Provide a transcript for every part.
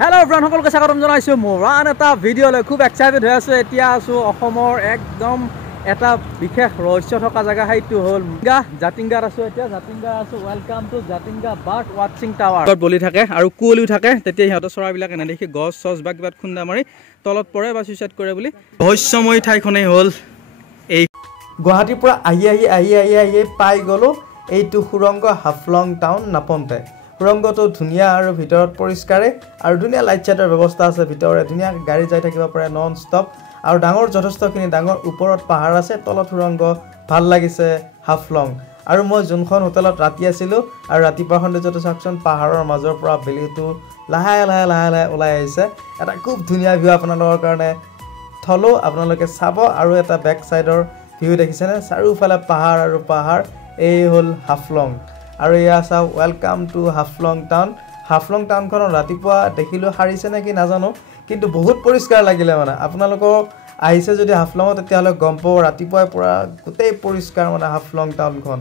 Hello everyone, সকলোকে স্বাগতম জনাইছো মোৰ আন এটা ভিডিঅ'লৈ খুব এক্সাইটেড হৈ আছো এতিয়া আছো অসমৰ একদম এটা বিশেষ ৰহস্য থকা জায়গা সেইটো হ'ল জাতিংগাত আছো এতিয়া জাতিংগা আছো welcome to Jatinga bird watching tower বলি থাকে আৰু কুলিও থাকে তেতিয়া ইহঁতৰ চৰাইবিলাক এনে দেখি গছ চছ বা কিবা খুন্দা মাৰি তলত পৰে বা সুইচাইড কৰে বুলি ৰহস্যময় ঠাইখনেই হ'ল এই গুৱাহাটীৰ পৰা আহি পাই গলো এইটো সুৰংগ হাফলং টাউন নাপন্তে সুৰংগটো ধুনিয়া আৰু ভিতৰত পৰিষ্কাৰে আৰু ধুনিয়া লাইট চাইটৰ ব্যৱস্থা আছে ভিতৰে ধুনিয়া গাড়ী যাই থাকিব পাৰে নন ষ্টপ আৰু ডাঙৰ যথেষ্টখিনি ডাঙৰ ওপৰত পাহাৰ আছে তলত সুৰংগ ভাল লাগিছে হাফলং আৰু মই যোনখন হোটেলত ৰাতি আছিলো আৰু ৰাতিপুৱা সন্ধিয়াটো চাকচোন পাহাৰৰ মাজৰ পৰা বেলিটো লাহে ওলাই আহিছে এটা খুব ধুনিয়া ভিউ আপোনালোকৰ কাৰণে থলো আপোনালোকে চাব আৰু এটা বেক সাইডৰ ভিউ দেখিছেনে চাৰিওফালে পাহাৰ আৰু পাহাৰ এই হ'ল হাফলং আৰু ইয়া চাও ওয়েলকাম টু হাফলং টাউনখনৰ ৰাতিপুৱা দেখিলো হাৰিছে নেকি নাজানো কিন্তু বহুত পৰিষ্কাৰ লাগিলে মানে আপোনালোকৰ আহিছে যদি হাফলঙত তেতিয়াহলে গম পাব ৰাতিপুৱাই পৰা গোটেই পৰিষ্কাৰ মানে হাফলং টাউনখন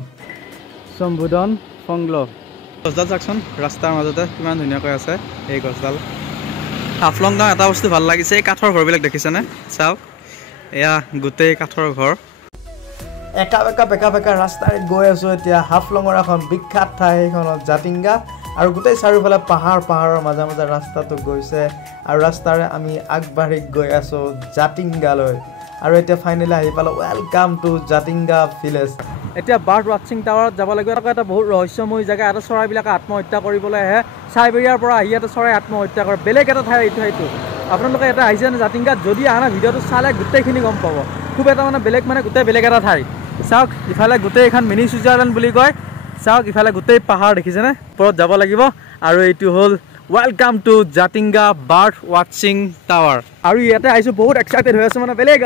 সম্বোধন ফংলো গছডাল চাকচোন ৰাস্তাৰ মাজতে কিমান ধুনীয়াকৈ আছে এই গছডাল হাফলং টাউন এটা বস্তু ভাল লাগিছে এই কাঠৰ ঘৰবিলাক দেখিছেনে চাওক এয়া গোটেই কাঠৰ ঘৰ একা বেকা ৰাস্তাৰে গৈ আছো এতিয়া হাফলঙৰ এখন বিখ্যাত ঠাই সেইখনত জাতিংগা আৰু গোটেই চাৰিওফালে পাহাৰৰ মাজে ৰাস্তাটো গৈছে আৰু ৰাস্তাৰে আমি আগবাঢ়ি গৈ আছো জাতিংগালৈ আৰু এতিয়া ফাইনেলি আহি পালো ওয়েলকাম টু জাতিংগা ভিলেজ এতিয়া বাৰ্ড ওয়াচিং টাৱাৰত যাব লাগিব এটা বহুত ৰহস্যময় জায়গা এটা চৰাইবিলাক আত্মহত্যা কৰিবলৈ আহে সাইবেৰিয়াৰ পৰা আহি এটা চৰাই আত্মহত্যা কৰে বেলেগ এটা ঠাই এইটো আপোনালোকে এটা আহিছে জাতিংগাত যদি আহা ভিডিঅ'টো চালে গোটেইখিনি গম পাব খুব এটা মানে বেলেগ গোটেই বেলেগ এটা ঠাই চাওক ইফালে গোটেই এখন মিনি সুইজাৰলেণ্ড বুলি কয় চাওক ইফালে গোটেই পাহাৰ দেখিছেনে ওপৰত যাব লাগিব আৰু এইটো হ'ল welcome to Jatinga bird watching tower আৰু ইয়াতে আহিছো বহুত এক্সাইটেড হৈ আছো মানে বেলেগ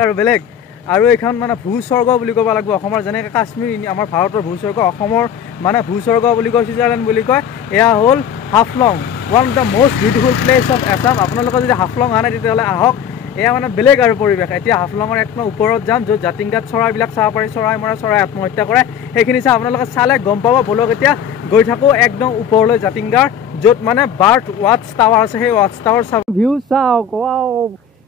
আৰু এইখন মানে ভূস্বৰ্গ বুলি ক'ব লাগিব অসমৰ যেনেকৈ কাশ্মীৰ আমাৰ ভাৰতৰ ভূস্বৰ্গ অসমৰ মানে ভূস্বৰ্গ বুলি কয় সুইজাৰলেণ্ড বুলি কয় এয়া হ'ল Haflong one of the most beautiful place of Assam আপোনালোকে যদি হাফলং আনে তেতিয়াহ'লে আহক এয়া মানে বেলেগ আৰু পৰিৱেশ এতিয়া হাফলঙৰ একদম ওপৰত যাম য'ত জাতিংগাত চৰাইবিলাক চাব পাৰি চৰাই আত্মহত্যা কৰে সেইখিনি চাই আপোনালোকে চালে গম পাব বলক এতিয়া গৈ থাকোঁ একদম ওপৰলৈ জাতিংগাৰ য'ত মানে বাৰ্ড ৱাচ টাৱাৰ আছে সেই ৱাচ টাৱাৰ চাব ভিউ চাওক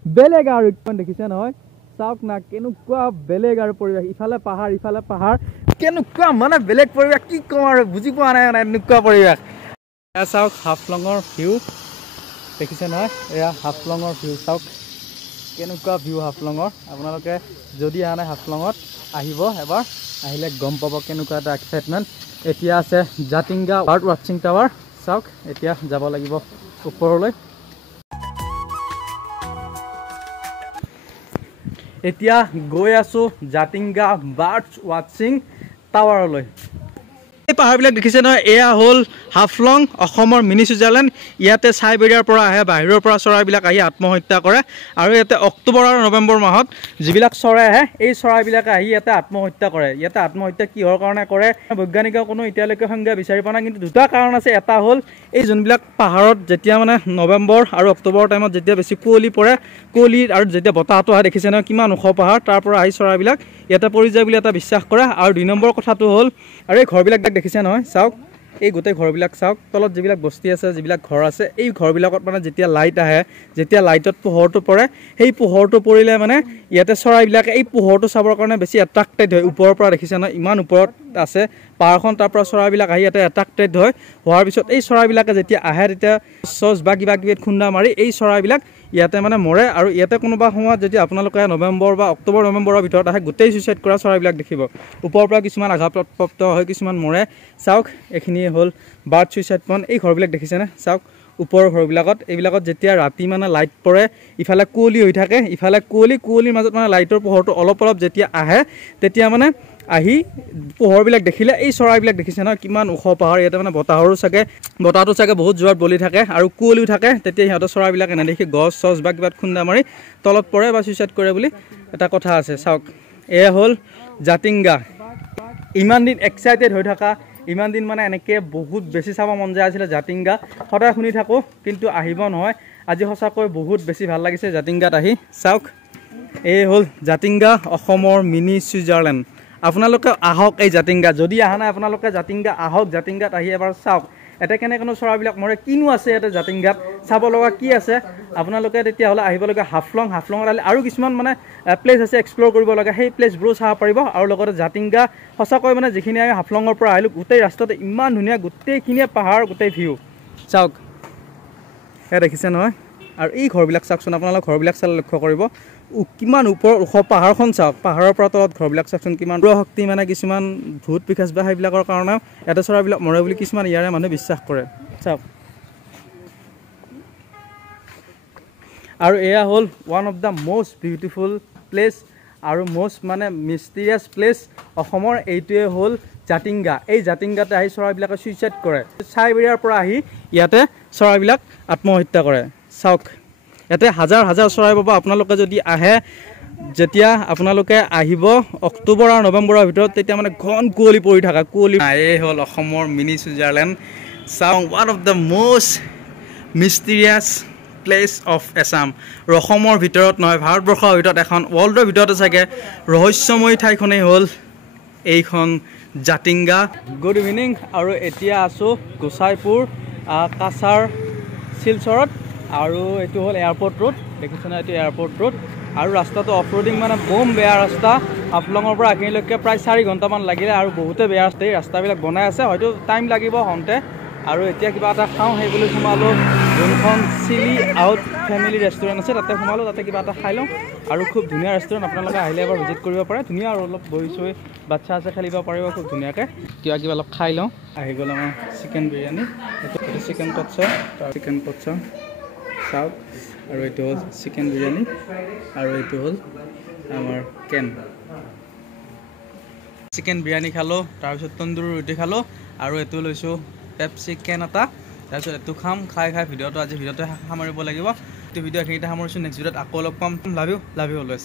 বেলেগ আৰু দেখিছে নহয় চাওক না কেনেকুৱা বেলেগ আৰু পৰিৱেশ ইফালে পাহাৰ কেনেকুৱা মানে বেলেগ পৰিৱেশ কি ক'ম আৰু বুজি পোৱা নাই মানে এনেকুৱা পৰিৱেশ এয়া চাওক হাফলঙৰ ভিউ দেখিছে নহয় এয়া হাফলঙৰ ভিউ চাওক কেনেকুৱা ভিউ হাফলঙৰ আপোনালোকে যদি আহা নাই হাফলঙত আহিব এবাৰ আহিলে গম পাব কেনেকুৱা এটা এক্সাইটমেণ্ট এতিয়া আছে জাতিংগা বাৰ্ড ওয়াচিং টাৱাৰ চাওক এতিয়া যাব লাগিব ওপৰলৈ এতিয়া গৈ আছো জাতিংগা বাৰ্ড ওয়াচিং টাৱাৰলৈ এই পাহাৰবিলাক দেখিছে নহয় এয়া হ'ল হাফলং অসমৰ মিনি সুইজাৰলেণ্ড ইয়াতে সাইবেৰিয়াৰ পৰা আহে বাহিৰৰ পৰা চৰাইবিলাক আহি আত্মহত্যা কৰে আৰু ইয়াতে অক্টোবৰ আৰু নৱেম্বৰ মাহত যিবিলাক চৰাই আহে এই চৰাইবিলাকে আহি ইয়াতে আত্মহত্যা কৰে ইয়াতে আত্মহত্যা কিহৰ কাৰণে কৰে বৈজ্ঞানিকে কোনো এতিয়ালৈকে সংজ্ঞা বিচাৰি পোৱা নাই কিন্তু দুটা কাৰণ আছে এটা হ'ল এই যোনবিলাক পাহাৰত যেতিয়া মানে নৱেম্বৰ আৰু অক্টোবৰ টাইমত যেতিয়া বেছি কুঁৱলী পৰে কুঁৱলী আৰু যেতিয়া বতাহটো আহে দেখিছে নহয় কিমান ওখ পাহাৰ তাৰ পৰা আহি চৰাইবিলাক ইয়াতে পৰি যায় বুলি এটা বিশ্বাস কৰে আৰু দুই নম্বৰ কথাটো হ'ল আৰু এই ঘৰবিলাক দেখিছে নহয় চাওক এই গোটেই ঘৰবিলাক চাওক তলত যিবিলাক বস্তি আছে যিবিলাক ঘৰ আছে এই ঘৰবিলাকত মানে যেতিয়া লাইট আহে যেতিয়া লাইটত পোহৰটো পৰে সেই পোহৰটো পৰিলে মানে ইয়াতে চৰাইবিলাকে এই পোহৰটো চাবৰ কাৰণে বেছি এট্ৰাক্টেড হয় ওপৰৰ পৰা দেখিছে নহয় ইমান ওপৰত আছে পাহাৰখন তাৰ পৰা চৰাইবিলাক আহি ইয়াতে এট্ৰাক্টেড হোৱাৰ পিছত এই চৰাইবিলাকে যেতিয়া আহে তেতিয়া চচ বা কিবা খুন্দা মাৰি এই চৰাইবিলাক ইয়াতে মানে মৰে আৰু ইয়াতে কোনোবা সময়ত যদি আপোনালোকে নৱেম্বৰ বা অক্টোবৰ নৱেম্বৰৰ ভিতৰত আহে গোটেই সুইচাইড কৰা চৰাইবিলাক দেখিব ওপৰৰ পৰা কিছুমান আঘাতপ্ৰাপ্ত হয় কিছুমান মৰে চাওক এইখিনিয়ে হ'ল বাৰ্ড সুইচাইড পইণ্ট এই ঘৰবিলাক দেখিছেনে চাওক ওপৰৰ ঘৰবিলাকত এইবিলাকত যেতিয়া ৰাতি মানে লাইট পৰে ইফালে কুঁৱলী হৈ থাকে ইফালে কুঁৱলীৰ মাজত মানে লাইটৰ পোহৰটো অলপ যেতিয়া আহে তেতিয়া মানে আহি পোহৰবিলাক দেখিলে এই চৰাইবিলাক দেখিছে নহয় কিমান ওখ পাহাৰ ইয়াতে মানে বতাহটো চাগে বহুত জোৰত বলি থাকে আৰু কুঁৱলীও থাকে তেতিয়া সিহঁতৰ চৰাইবিলাক নেদেখি গছ চছ বা কিবা খুন্দা মাৰি তলত পৰে বা সুইচাইড কৰে বুলি এটা কথা আছে চাওক এয়া হ'ল জাতিংগা ইমান দিন এক্সাইটেড হৈ থকা ইমান দিন মানে এনেকৈ বহুত বেছি চাব মন যায় আছিলে জাতিংগা সদায় শুনি থাকোঁ কিন্তু আহিব নহয় আজি সঁচাকৈ বহুত বেছি ভাল লাগিছে জাতিংগাত আহি চাওক এই হ'ল জাতিংগা অসমৰ মিনি সুইজাৰলেণ্ড আপোনালোকে আহক এই জাতিংগা যদি আহা নাই আপোনালোকে জাতিংগা আহক জাতিংগাত আহি এবাৰ চাওক এটা কেনেকৈ চৰাইবিলাক মৰে কিনো আছে ইয়াতে জাতিংগাত চাব লগা কি আছে আপোনালোকে তেতিয়াহ'লে আহিব লগা হাফলঙত আৰু কিছুমান মানে প্লেচ আছে এক্সপ্ল'ৰ কৰিব লগা সেই প্লেচবোৰো চাব পাৰিব আৰু লগতে জাতিংগা সঁচাকৈ মানে যিখিনি আমি হাফলঙৰ পৰা আহিলোঁ গোটেই ৰাস্তাতে ইমান ধুনীয়া গোটেইখিনিয়ে পাহাৰ গোটেই ভিউ চাওক এয়া দেখিছে নহয় আৰু এই ঘৰবিলাক চাওকচোন আপোনালোকে ঘৰবিলাক চালে লক্ষ্য কৰিব কিমান ওপৰ ওখ পাহাৰখন চাওক পাহাৰৰ পৰা তলত ঘৰবিলাক চাওকচোন কিমান শক্তি মানে কিছুমান ভূত পিশাচ বা সেইবিলাকৰ কাৰণেও ইয়াতে চৰাইবিলাক মৰে বুলি কিছুমান ইয়াৰে মানুহে বিশ্বাস কৰে চাওক আৰু এয়া হ'ল one of the most beautiful place আৰু মষ্ট মানে মিষ্টিৰিয়াছ প্লেচ অসমৰ এইটোৱে হ'ল জাতিংগা এই জাতিংগাতে আহি চৰাইবিলাকে ছুইচাইড কৰে চাইবেৰিয়াৰ পৰা আহি ইয়াতে চৰাইবিলাক আত্মহত্যা কৰে চাওক ইয়াতে হাজাৰ হাজাৰ চৰাই পাব আপোনালোকে যদি আহে যেতিয়া আপোনালোকে আহিব অক্টোবৰ আৰু নৱেম্বৰৰ ভিতৰত তেতিয়া মানে ঘন কুঁৱলী পৰি থকা কুঁৱলী এই হ'ল অসমৰ মিনি ছুইজাৰলেণ্ড চাওক one of the most mysterious place of Assam অসমৰ ভিতৰত নহয় ভাৰতবৰ্ষৰ ভিতৰত এখন ৱৰ্ল্ডৰ ভিতৰতে চাগে ৰহস্যময়ী ঠাইখনেই হ'ল এইখন জাতিংগা গুড ইভিনিং আৰু এতিয়া আছোঁ গোসাইপুৰ কাছাৰ শিলচৰত আৰু এইটো হ'ল এয়াৰপৰ্ট ৰোড দেখিছেনে এইটো এয়াৰপৰ্ট ৰোড আৰু ৰাস্তাটো অফ ৰোডিং মানে বম বেয়া ৰাস্তা হাফলঙৰ পৰা এইখিনিলৈকে প্ৰায় 4 ঘণ্টামান লাগিলে আৰু বহুতে বেয়া ৰাস্তা এই ৰাস্তাবিলাক বনাই আছে হয়তো টাইম লাগিব হওঁতে আৰু এতিয়া কিবা এটা খাওঁ সেই বুলি সোমালোঁ যোনখন চিলি আউট ফেমিলি ৰেষ্টুৰেণ্ট আছে তাতে সোমালোঁ তাতে কিবা এটা খাই লওঁ আৰু খুব ধুনীয়া ৰেষ্টুৰেণ্ট আপোনালোকে আহিলে এবাৰ ভিজিট কৰিব পাৰে ধুনীয়া আৰু অলপ বহি চহি বাচ্ছা আছে খেলিব পাৰিব খুব ধুনীয়াকৈ কিবা অলপ খাই লওঁ আহি গ'ল আমাৰ চিকেন বিৰিয়ানী এইটো চিকেন কটছা চিকেন কটছা চাওক আৰু এইটো হ'ল চিকেন বিৰিয়ানী আৰু এইটো হ'ল আমাৰ কেন চিকেন বিৰিয়ানী খালোঁ তাৰপিছত তন্দুৰী ৰুটি খালোঁ আৰু এইটো লৈছোঁ পেপচি কেন এটা তাৰপিছত এইটো খাম খাই ভিডিঅ'টো আজি ভিডিঅ'টো সামৰিব লাগিব এইটো ভিডিঅ' এইখিনিতে সামৰিছোঁ নেক্সট ভিডিঅ'ত আকৌ লগ পাম লাভ ইউ অলৱেজ